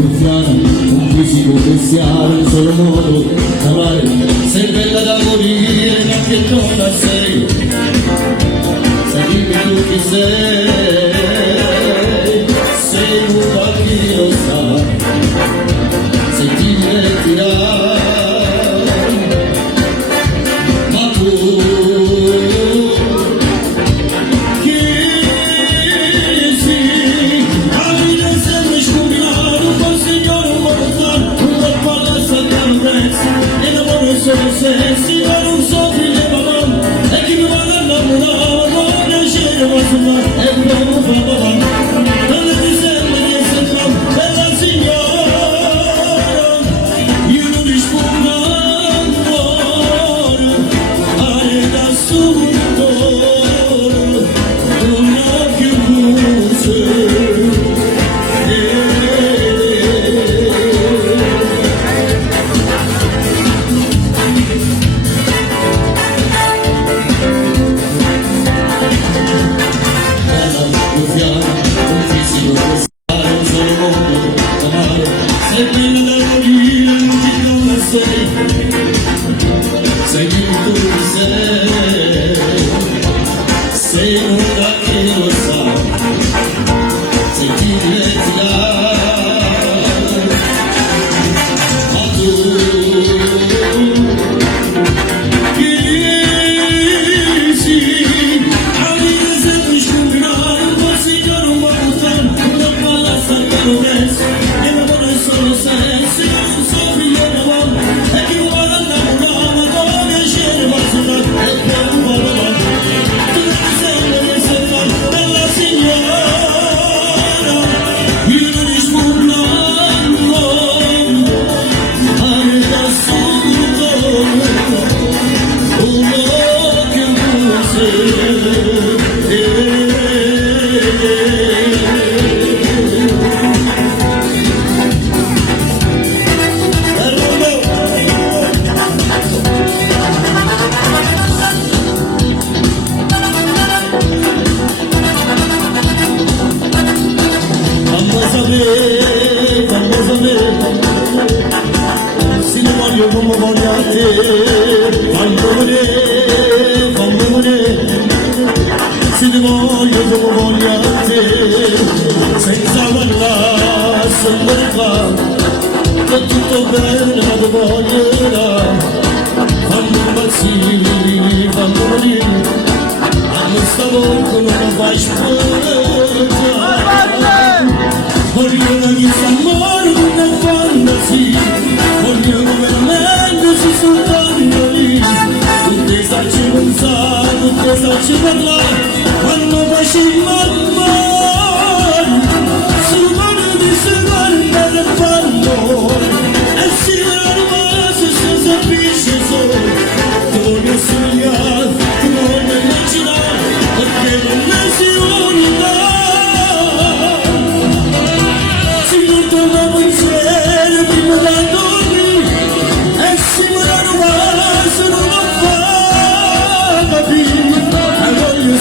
ruffiana, un fisico bestiale, un solo modo d'amare. Sei bella da morire, ma che donna sei? Sai dimmi tu chi sei un chi lo sa, se ti divertirai, ma tu chi sei? Avete sempre scombinato, un po' signore, un po' lontano, un po' palla saltare un prezzo, e l'amore solo sensi, ma non so chi le va male, e chi mi va a innamorare, ma non sceglie ma insomma, e non fa papà. Sei una che lo sa, se ti divertirai, ma tu chi sei? Avete sempre scombinato, un po' signore, un po' lontano, una palla saltare un prezzo, e l'amore solo sensi, non so figlio di mamma, e chi vuole innamorare, ma come scende va sulla, e per un po' davanti. Come voglio a te, fammene, se ti voglio come voglio a te, senza parlare, sempre fa, che tutto bene ma ti voglierà, fammi impazzire, fammi morire, a questa volta non mi fai sperare, voglio una vita amore, una fantasia, voglio soltanto lì, tutte starci pensare, tutte starci parlare, quando faccio il mare, sul mare di guarda del pallone, e si rimase se capisce solo, ti voglio sognare, ti voglio immaginare, perché non ne si unità, si non tornavo insieme, prima da dormire, e si voglio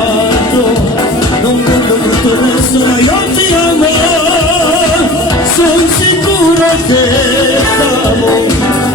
altro, non vedo tutto adesso, ma io ti amo, sono sicuro che t'amo.